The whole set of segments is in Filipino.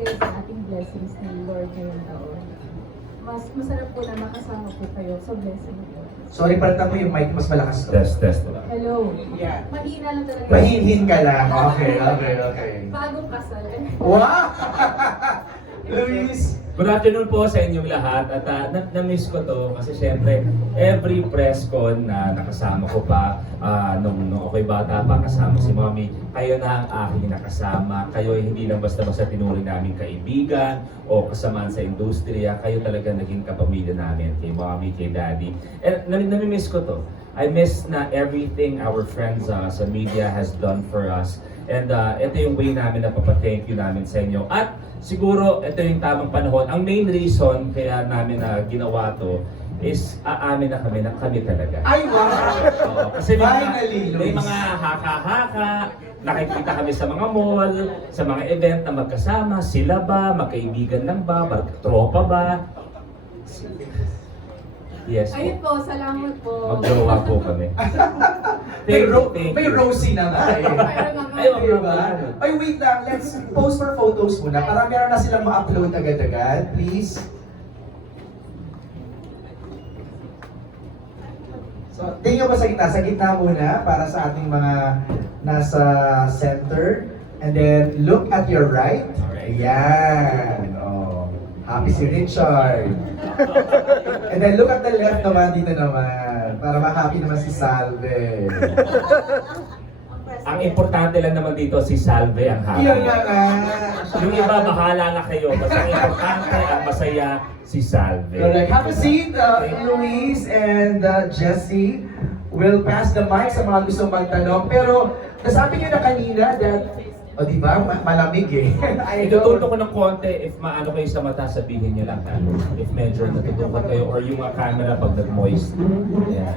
nagbibigay sa ating blessings ng Lord ngayong taon. Mas masarap po na makasama po kayo sa blessing po. Sorry, palitan mo yung mic, mas malakas to. Test lang. Hello. Yeah. Mahina lang talaga. Mahinhin ka lang. Okay. Bagong kasal. Wow! Luis! Good afternoon po sa inyong lahat at na-miss ko to kasi syempre every press con na nakasama ko pa nung ako'y bata pa kasama si Mommy, kayo na ang aking nakasama. Kayo ay hindi lang basta-basta tinuring namin kaibigan o kasamaan sa industriya, kayo talaga naging kapamilya namin kay Mommy, kay Daddy. And nami-miss ko to. I miss na everything our friends sa media has done for us. And ito yung way namin na papathank you namin sa inyo. At siguro ito yung tamang panahon. Ang main reason kaya namin na ginawa to is aamin na kami talaga. Ay, wow! Kasi Finally, may Luis. mga haka-haka, nakikita kami sa mga mall, sa mga event na magkasama, sila ba, magkaibigan lang ba, tropa ba? Yes po. Ayun po, salamat po. Magjowa po kami. Thank May you. Rosie na nga eh. Ay, Diba? Ay, wait lang. Let's pose for photos muna. Para meron na silang ma-upload agad-agad. Please. So, tingin ba sa gitna? Sa gitna muna para sa ating mga nasa center. And then, look at your right. Alright. Ayan. Oh. Happy si Richard. And then, look at the left naman, dito naman. Para ma-happy naman si Salve. Ang importante lang naman dito si Salve ang happy. Iyan nga nga. Yung iba, bahala na kayo. Basta ang importante, ang masaya, si Salve. Correct. Have a seat, Luis and Jessie. We'll pass the mic sa mga gustong magtanong. Pero, nasabi niyo na kanina that, o di ba, malamig eh. Itututo ko ng konti, if maano kayo sa mata, sabihin niyo lang ha. If medyo natutukan kayo, or yung mga camera pag nag-moist. Yeah.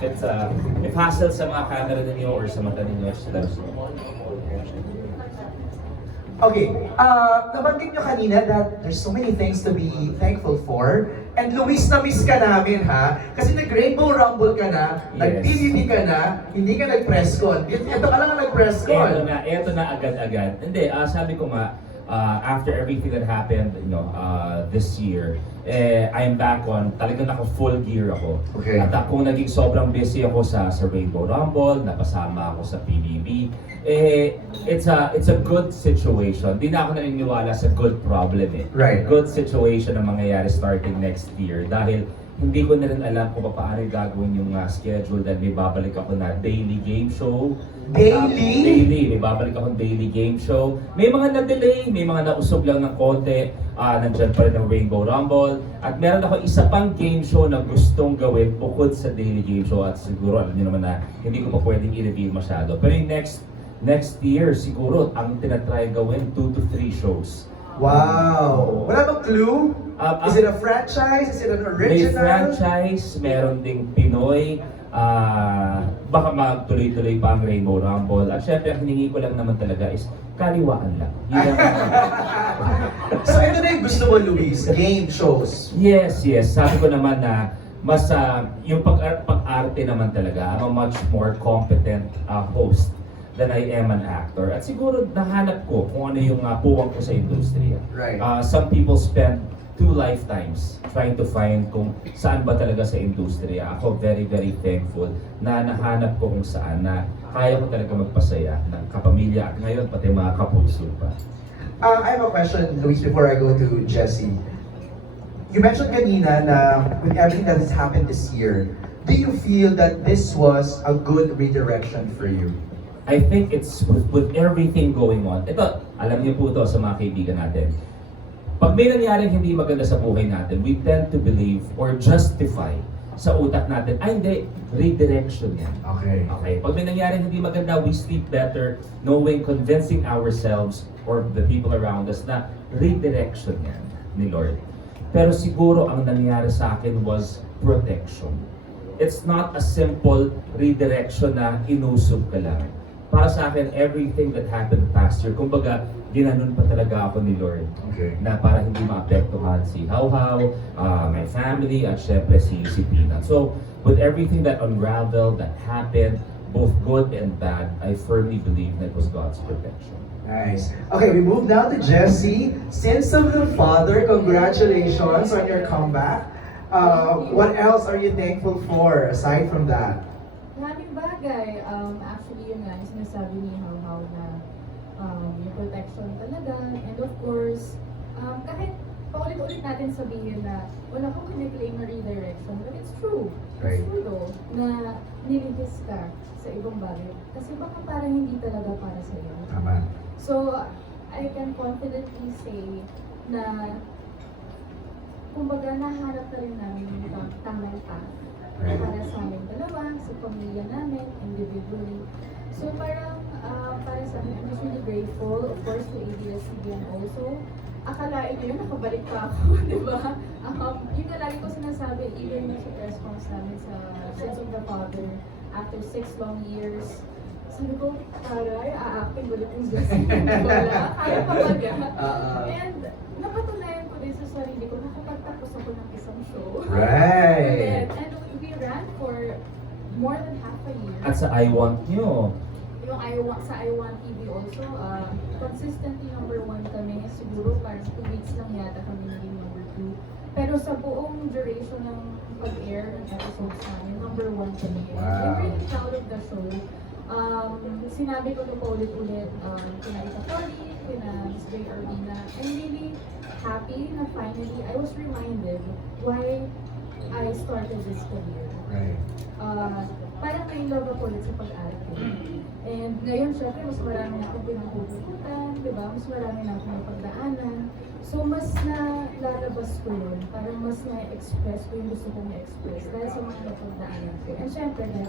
If hassle sa mga camera ninyo or sa mata ninyo, let us know. Okay, nabanggit nyo kanina that there's so many things to be thankful for. And Luis, na-miss ka namin ha? Kasi nag-Rainbow Rumble ka na, Yes. nag-DVD ka na, hindi ka nag-press con. Ito ka lang ang nag-press con. Eto na agad-agad. Hindi, sabi ko nga, after everything that happened, this year, I'm back on, talagang naka-full gear ako. Okay. At kung naging sobrang busy ako sa Rainbow Rumble, napasama ako sa PBB, it's a good situation. Di na ako naniniwala sa good problem eh. Right. Good situation ang mangyayari starting next year dahil hindi ko na rin alam kung paano gagawin yung schedule dahil may babalik ako na daily game show. Daily? Daily. May babalik akong daily game show. May mga na-delay, may mga nausog lang ng konti. Nandyan pa rin ang Rainbow Rumble. At meron ako isa pang game show na gustong gawin bukod sa daily game show. At siguro, alam niyo naman na hindi ko pa pwedeng i-reveal masyado. Pero yung next year, siguro, ang tinatry gawin, 2 to 3 shows. Wow! Wala bang clue? Is it a franchise? Is it an May original? franchise, meron ding Pinoy, baka magtuloy-tuloy pa ang Rainbow Rumble. At syempre, ang hiningi ko lang naman talaga is kaliwaan lang. Yun lang. So ito na yung gusto mo, Luis, game shows. Yes. Sabi ko naman na mas yung pag-arte naman talaga, I'm a much more competent host than I am an actor. At siguro nahanap ko kung ano yung puwang ko sa industriya. Right. Some people spend 2 lifetimes trying to find kung saan ba talaga sa industriya. Ako very, very thankful na nahanap ko kung saan na kaya ko talaga magpasaya ng kapamilya at ngayon pati mga kapuso pa. I have a question, Luis, before I go to Jessie. You mentioned kanina na with everything that has happened this year, do you feel that this was a good redirection for you? I think it's with everything going on. Ito, alam niyo po ito sa mga kaibigan natin. Pag may nangyaring hindi maganda sa buhay natin, we tend to believe or justify sa utak natin, ay hindi, redirection yan. Okay. Pag may nangyaring hindi maganda, we sleep better knowing, convincing ourselves or the people around us na redirection yan ni Lord. Pero siguro ang nangyari sa akin was protection. It's not a simple redirection na inusog ka lang. Para sa akin, everything that happened past year, kumbaga, ginanon pa talaga ako ni Lord. Okay. Na para hindi maapektuhan si Hauhaw, my family, at syempre si Peanut. So, with everything that unraveled, that happened, both good and bad, I firmly believe that it was God's protection. Nice. Okay, we move now to Jessie. Sins of the Father, congratulations on your comeback. What else are you thankful for aside from that? Maraming bagay. Actually, yun nga, yung sinasabi ni How na yung protection talaga. And of course, kahit paulit-ulit natin sabihin na wala akong kiniklaim na redirection, but it's true. Right. It's true though, na nililis ka sa ibang bagay. Kasi baka parang hindi talaga para sa'yo. Tama. So, I can confidently say na kumbaga nahanap na rin namin yung tamang path para sa amin dalawa, sa pamilya namin, individually. So parang para sa amin, I'm just really grateful, of course, to ABS-CBN also. Akalain nyo yun, nakabalik pa ako, di ba? Yun na lagi ko sinasabi, even sa press conference namin sa Sins of the Father, after 6 long years, sabi ko, taray, a-acting ulit yung blessing. Wala, kaya pa ba yan? And napatunayan ko din sa sarili ko, nakapagtapos ako ng isang show. Right. And we ran for more than half a year. At sa I Want nyo. Yung sa I Want TV also, consistently number 1 kami. Siguro parang 2 weeks lang yata kami naging number 2. Pero sa buong duration ng pag-air ng episodes namin, number 1 kami. Wow. I'm really proud of the show. Sinabi ko ito pa ulit-ulit, kina Ita Tori, kina Miss J. Urbina. I'm really happy na finally I was reminded why I started this career. Right. Parang may love ako ulit sa pag-arte. And ngayon, syempre, mas marami na akong pinanghuhugutan, di ba? Mas marami na akong napagdaanan. So, mas na lalabas ko yun. Parang mas na-express ko yung gusto kong i-express dahil sa mga napagdaanan ko. And syempre, dahil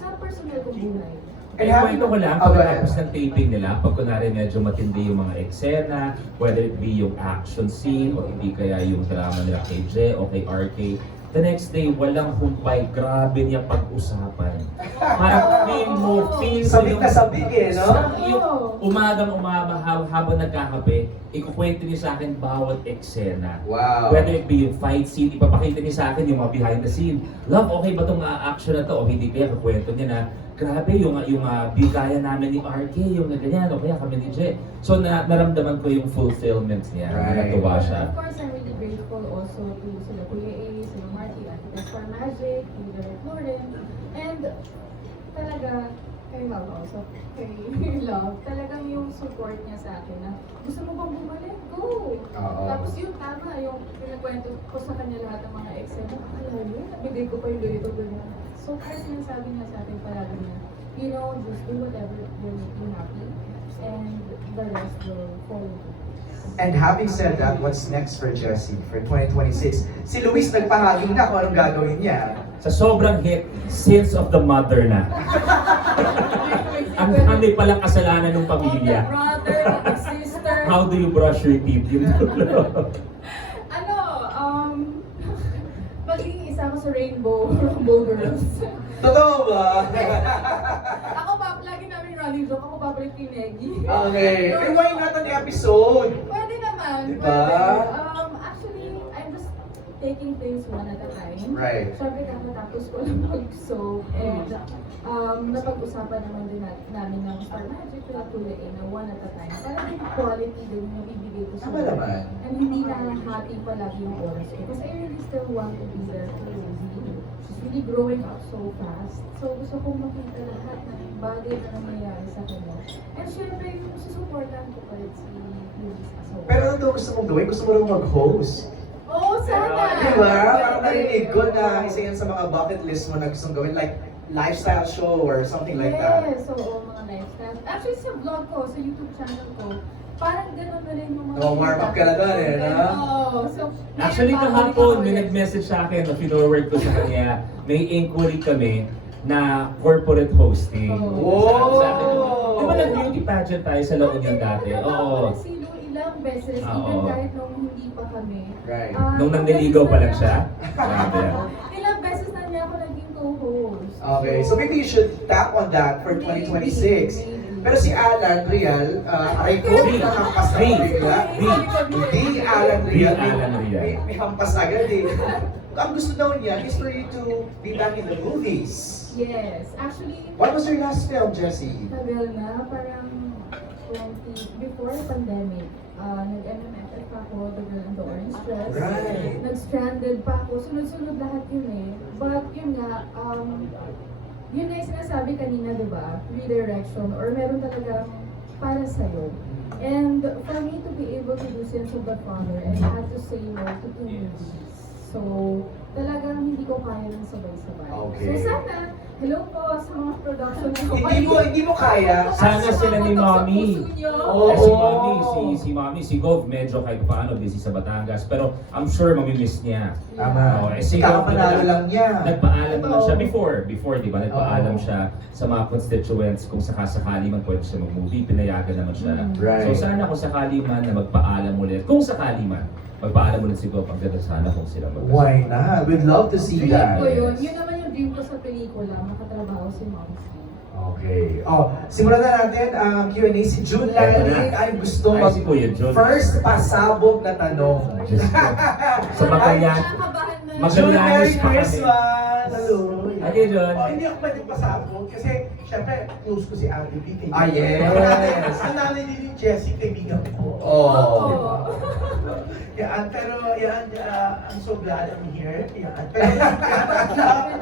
sa personal kong buhay. Eh, kwento ko lang, pagkatapos ng taping nila, pag kunwari medyo matindi yung mga eksena, whether it be yung action scene, o hindi kaya yung drama nila kay J o kay RK, the next day, walang humpay, grabe niyang pag-usapan. Parang feel Sabik na sabik eh, no? Yung umagang-umaba, habang nagkakape, ikukwento niya sa akin bawat eksena. Wow. Whether it be yung fight scene, ipapakita niya sa akin yung mga behind the scene. Love, okay ba itong action na to? O hindi kaya, kukwento niya na, grabe yung bigaya namin ni RK, yung ganyan, o kaya kami ni J. So naramdaman ko yung fulfillment niya, Right. natuwa siya. Of course, I'm really grateful also to sila Kuya A, sila Marty, at Gaspar Magic, to Direct Lauren, and talaga kay Love also, kay Love, talagang yung support niya sa akin na gusto mo bang bumalik? Go! Oo. Tapos yun, tama, yung pinakwento ko sa kanya lahat ng mga eksena, alam mo, nabigay ko pa yung ganito, ganyan. So, kaya sinasabi niya sa akin palagi na, you know, just do whatever will make you happy, and the rest will follow. And having said that, what's next for Jessie for 2026? Si Luis nagpahaging na kung anong gagawin niya. Sa sobrang hit, Sins of the Mother na. Ang dami palang kasalanan ng pamilya. Brother, sister. How do you brush your teeth? Yun Ano, pagiging isa ko sa Rainbow Girls. Totoo ba? Ako pa, lagi namin running joke, ako babalik kay Neggy. Okay. Eh, why not an episode? Pwede naman. Diba? Pwede. Actually, I'm just taking things one at a time. Right. Siyempre, kakatapos ko lang mag-soap. And napag-usapan naman din namin ng Star Magic na Kuya A na one at a time. Para yung quality din yung ibibigay ko sa Tama naman. And hindi na hati palagi yung oras ko. Kasi I really still want to be there for Rosie. She's really growing up so fast. So gusto kong makita lahat ng bagay na nangyayari sa kanya. And syempre, yung susuportan ko pa rin si Luis as a Pero ano daw gusto mong gawin? Gusto mo rin mag-host? Oo, sana! Di ba? Parang narinig ko na isa yan sa mga bucket list mo na gustong gawin, like lifestyle show or something like that. Yes, oo, mga lifestyle. Actually, sa vlog ko, sa YouTube channel ko, parang gano'n na rin yung mga... warm up ka na doon eh, no? Oo. So, Actually, ngayon, kahapon, babalik may ako nag-message sa akin, na pinorward ko sa kanya, may inquiry kami na corporate hosting. Wow! Sabi ko, di ba nag-beauty pageant tayo sa La Union dati? Oo. Si Lou ilang beses, Oo. even kahit nung hindi pa kami. Right. Nung nangliligaw pa lang siya. Grabe yan. Ilang beses na niya ako naging co-host. Okay, so maybe you should tap on that for 2026. Pero si Alan Real, aray ko, may hampas na bigla. Di Alan Real. May hampas agad eh. Ang gusto daw niya is for you to be back in the movies. Yes, actually, What was your last film, Jessie? tagal na, parang before pandemic, nag-MMFF ako, The Girl in the Orange Dress. Right. Nag-stranded pa ako. Sunod-sunod lahat yun eh. But yun nga, yun na yung sinasabi kanina, di ba? Redirection or meron talagang para sa'yo. And for me to be able to do Sins of the Father, I had to say no to 2 movies. So, talagang hindi ko kaya ng sabay-sabay. Okay. So sana, hello po sa mga production na Hindi mo kaya. Sana sila ni Mommy. Oo. Si Mommy, si Mommy, si Gov, medyo kahit paano busy sa Batangas. Pero I'm sure mamimiss niya. Tama. Oh, si Gov, Kakapanalo lang niya. nagpaalam naman siya Oo. before, di ba? Nagpaalam Oo. siya sa mga constituents kung sakasakali man pwede siya mag-movie, pinayagan naman siya. Right. So sana kung sakali man na magpaalam ulit, kung sakali man, magpaalam ulit si Gov, pagdala sana kung sila magkasama. Why not? We'd love to see Dream that. ko yun. Yun naman yung dream ko sa pelikula, makatrabaho si Momsy. Okay. Simulan na natin ang Q&A. Si June Laning ay gusto Ay, si Kuya Jun. first pasabog na tanong. Diyos ko. Sa Magallanes. Nakakabahan na. Mag- June, Merry Magallanes pa kami. Christmas! Hello. Okay, John. Hindi ako pwede pasabog kasi syempre close ko si Abby B. kaibigan Ah, ko. yes. Ang nanay ni Jessie, kaibigan ko. Oh. Yan, pero yan, I'm so glad I'm here. Yan, pero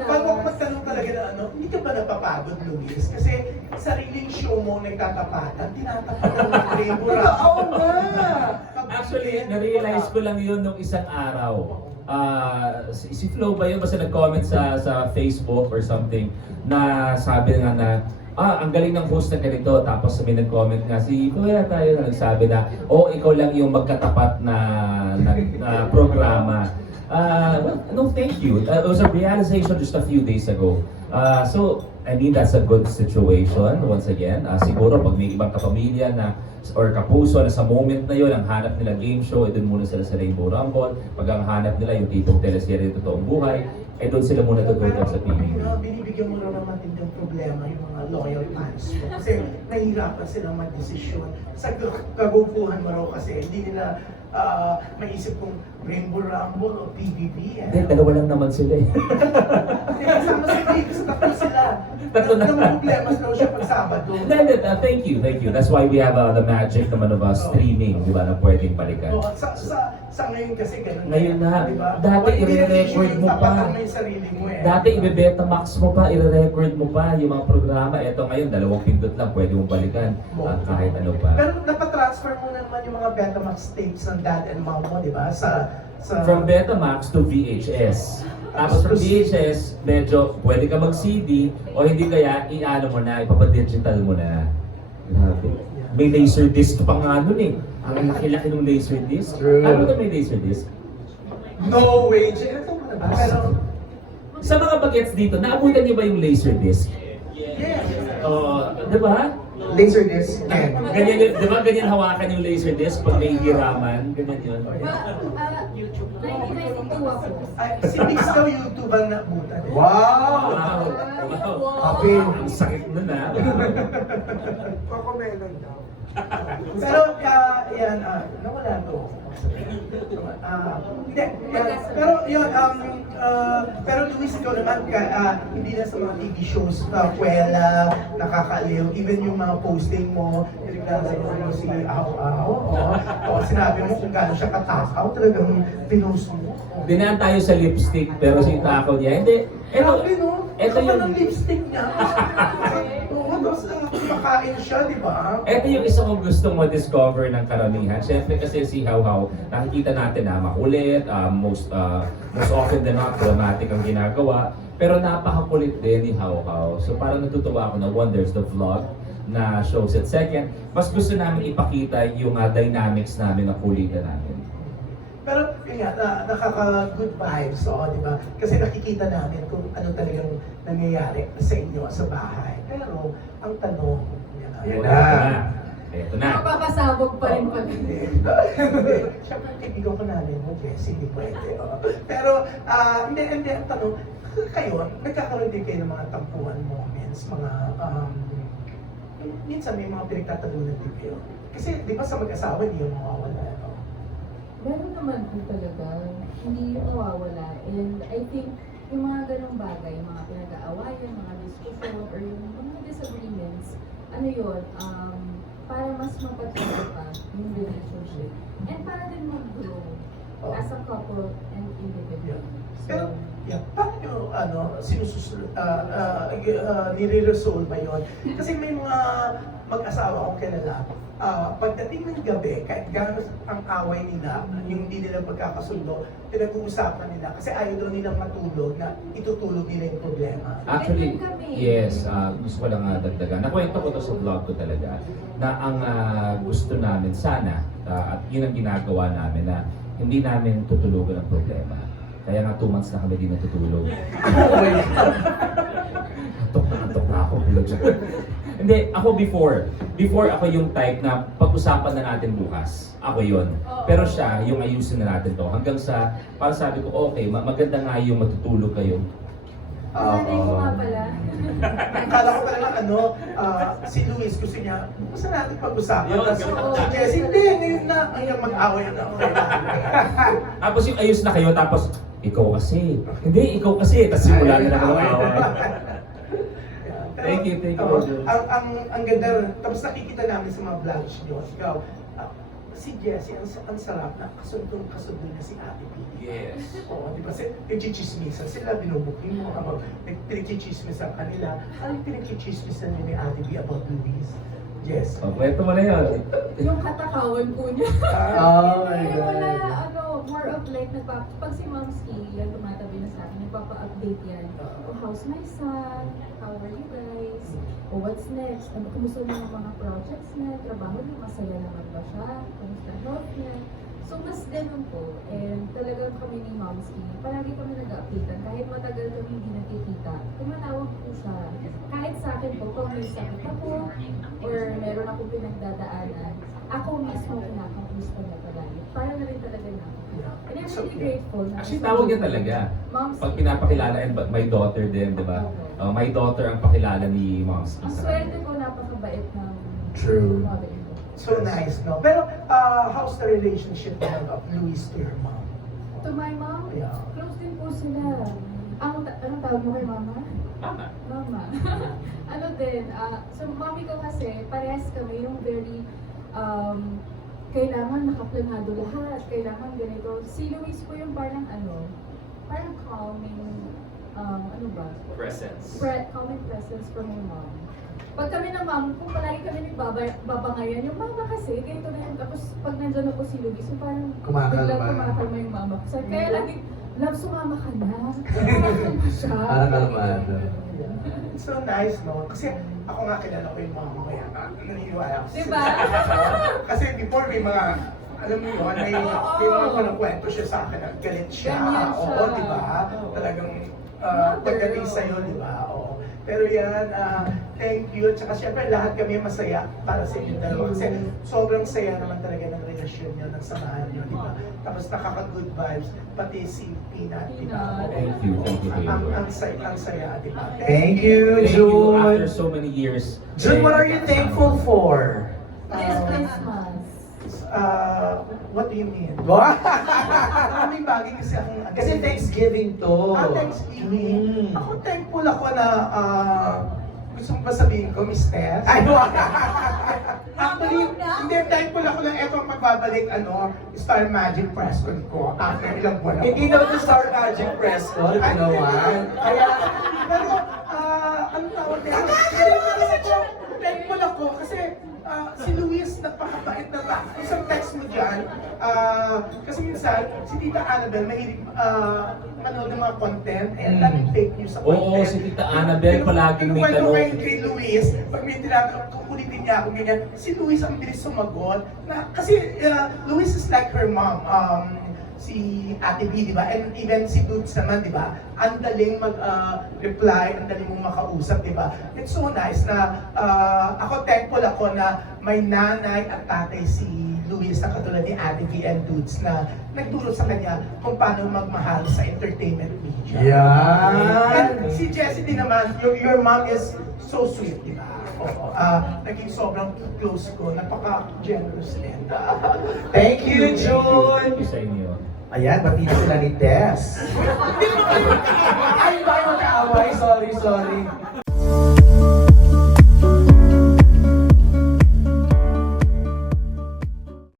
pag ako magtanong talaga na ano, hindi ka ba napapagod, Luis? Kasi sariling show mo nagtatapatan, tinatapatan ng Trevor. Oo nga. Actually, na-realize ko lang yun nung isang araw. Si Flo ba yun? Basta nag-comment sa Facebook or something na sabi nga na, ang galing ng host na ganito. Tapos may nag-comment nga si Kuya tayo na nagsabi na, ikaw lang yung magkatapat na programa. Well, no, thank you. It was a realization just a few days ago. So, I mean, that's a good situation, once again. Siguro, pag may ibang kapamilya na or kapuso na sa moment na yun, ang hanap nila game show, doon muna sila sa Rainbow Rumble. Pag ang hanap nila yung tipong teleserye ng totoong buhay, doon sila muna tututok sa PBB. Binibigyan mo na ng matindang problema yung mga loyal fans mo. Kasi nahihirapan silang mag-desisyon. Sa kaguguhan mo raw kasi, hindi nila maisip kung Rainbow Rumble o PBB. Hindi, dalawa lang naman sila eh. Hindi, kasama si Chris, tatlo sila. Tatlo na. Nang problema daw siya pag Sabado. Hindi, thank you. That's why we have the magic naman of streaming, di ba, na pwedeng balikan. Oo, sa ngayon kasi ganun. Ngayon na. Di ba? Dati Hindi na i-record issue yung mo pa. tapatan mo yung sarili mo eh. Dati i-betamax mo pa, i-record mo pa yung mga programa. Ito ngayon, 2 pindot lang, pwede mong balikan kahit ano pa. Pero napatransfer mo na naman yung mga Betamax tapes ng dad and mom mo, di ba? From Betamax to VHS. Tapos from VHS, medyo pwede ka mag-CD o hindi kaya i-ano mo na, ipapadigital mo na. Grabe. May laser disc pa nga nun eh. Ang laki-laki ng laser disc. True. Ano ba may laser disc? No way. Ilan taon mo na ba? Pero, Sa mga bagets dito, naabutan niyo ba yung laser disc? yes. Di ba? Laser disc. Ken. Ganyan yun, di ba ganyan hawakan yung laser disc pag may hiraman? Ganyan yun. 1992 ako. Si Mix daw YouTube ang naabutan. Wow! Wow! Happy. Ang sakit nun ah. Kokomelon daw. Pero, yan, nawala to. Hindi, yan. Pero yun, pero Luis, ikaw naman, hindi na sa mga TV shows, kwela, nakakaliw, even yung mga posting mo, naglalaro mo si Aw, sinabi mo kung gaano siya katakaw, talagang pinost mo. Dinaan tayo sa lipstick pero si takaw niya. Hindi. Grabe, no? Ito Kapal yung... ng lipstick niya. Oo, tapos kumakain siya, di ba? Ito yung isa kong gustong ma-discover ng karamihan. Siyempre kasi si How How, nakikita natin na makulit, most often than not, dramatic ang ginagawa. Pero napakakulit din ni How How. So parang natutuwa ako na one, there's the vlog na shows it. Second, mas gusto namin ipakita yung dynamics namin na kulitan namin. Pero yun nga, nakaka-good vibes, di ba? Kasi nakikita namin kung ano talagang nangyayari sa inyo sa bahay. Pero ang tanong, Yan na. Ito na. Mapapasabog pa rin pala. Hindi. Siyempre, kaibigan ko namin mo, Jessie, hindi pwede. Pero, hindi, ang tanong, kayo, nagkakaroon din kayo ng mga tampuhan moments, mga, minsan may mga pinagtatagunan din kayo. Kasi, di ba sa mag-asawa, hindi yung mawawala, no? Meron naman po talaga, hindi yung mawawala. And I think, yung mga ganong bagay, yung mga pinag-aawayan, mga discussion, or yung mga disagreements, ano yun, para mas mapatuloy pa yung relationship. And para din mag-grow as a couple and individual. Pero, paano nyo, nire-resolve ba yun? Kasi may mga mag-asawa akong kilala, pagdating ng gabi, kahit gano'n ang away nila, yung hindi nila pagkakasundo, pinag-uusapan nila kasi ayaw daw nilang matulog na itutulog nila yung problema. Actually, Ganyan kami. yes, gusto ko lang dagdagan. Nakwento ko to sa vlog ko talaga na ang gusto namin sana, at yun ang ginagawa namin na hindi namin tutulugan ang problema. Kaya nga 2 months na kami di natutulog. Antok na ako. Hindi, ako before ako yung type na pag-usapan na natin bukas. Ako yun. Pero siya, yung ayusin na natin to. Hanggang sa, para sabi ko, okay, maganda nga yung matutulog kayo. Nanay ko nga pala. Akala ko talaga si Luis gusto niya, gusto natin pag-usapan. Yun, Tapos ganun. si Jess, hindi, ngayon na, ngayon mag-away na ako. Tapos yung ayos na kayo, tapos ikaw kasi. Hindi, ikaw kasi. Tapos simula na naman ang away. Thank you, Roger. Ang ganda, tapos nakikita namin sa mga vlogs niyo, ikaw, si Jessie, ang sarap na kasundo niya si Ate P. Yes. Oo, di ba? Nagchichismisan sila, binubukin mo, habang pinagchichismisan kanila. Ano yung pinagchichismisan niyo ni Ate P about Luis? Yes. Kwento mo na yun. Yung katakawan po niya. Oh my Hindi, God. wala, more of like, pag si Momski, yan tumatabi na sa akin, nagpapa-update yan. Oh, how's my son? How are you guys? Oh, what's next? Ano, kumusta na yung mga projects niya? Trabaho niya? Masaya naman ba siya? Kumusta health niya? So, mas ganun po. And talagang kami ni Momski, palagi kami nag-updatean. Kahit matagal kami hindi nakikita, tumatawag po siya. Kahit sa akin po, kung may sakit ako, or meron akong pinagdadaanan, ako mismo kinakamusta niya palagi. Para na rin talaga na ako. And I'm really grateful. Na Actually, tawag niya talaga. Mom's Pag pinapakilala, and my daughter din, di ba? My daughter ang pakilala ni Moms. Ang swerte ko, napakabait ng True. mother-in-law. So nice, no? Pero, how's the relationship of Luis to your mom? To my mom, Yeah. close din po sila. Anong tawag mo kay mama? Mama. Mama. Ano din, so mommy ko kasi, parehas kami yung very, kailangan nakaplanado lahat, kailangan ganito. Si Luis po yung parang parang calming, ano ba? Presence. Calming presence from my mom. Pag kami ng mom, kung palagi kami nagbabangayan, yung mama kasi, ganito na yun. Tapos pag nandyan na po si Luis, yung parang Kumakalma. biglang kumakalma yung mama ko. Kaya lagi, love, sumama ka na. Kumakalma siya. Kalmado. So nice, no? Kasi ako nga kilala ko yung mama ko yan. Naniniwala ako. Diba? Kasi before may mga, alam mo yun, may mga panakwento siya sa akin at galit siya. Ganyan siya. Oo, di ba? Talagang pagdating sa'yo, di ba? Oo. Pero yan, thank you. At saka syempre lahat kami masaya para sa inyo dalawa. Kasi sobrang saya naman talaga ng relasyon nyo, ng samahan nyo, di ba? Tapos nakaka-good vibes, pati si Peanut, di ba? Thank you. Thank you, Ang saya, di ba? Thank you, Thank you June. after so many years. June, what are you thankful for? This Christmas. What do you mean? Wow! Maraming bagay kasi akong... Kasi Thanksgiving to. Thanksgiving. Mm. Ako thankful ako na gusto mo ba sabihin ko, Miss Tess? Ay, wow! Actually, hindi, thankful ako na eto ang pagbabalik, Star Magic Press Con ko after ilang buwan ako. Hindi na ito Star Magic Press ko, you know what? Kaya, pero, ano tawag nila? Thankful ako kasi si Luis napakabait na ba? Isang text mo dyan, kasi minsan, si Tita Annabel mahilig manood ng mga content and daming fake news sa content. Oo, si Tita Annabel palaging may Kinukwento tanong. kayo kay Luis, pag may tinatanong, kukulitin niya ako ganyan, si Luis ang bilis sumagot. Kasi Luis is like her mom. Si Ate B, di ba? And even si Dudes naman, di ba? Ang daling mag-reply, ang daling mong makausap, di ba? It's so nice na ako thankful ako na may nanay at tatay si Luis na katulad ni Ate B and Dudes na nagturo sa kanya kung paano magmahal sa entertainment media. Yan! And si Jessie din naman, your mom is so sweet, di ba? Oo. Naging sobrang close ko, napaka-generous din. Thank you, Thank June! you sa inyo. Ayan, pati na sila ni Tess. Ay, ba yung mag-aaway? Sorry.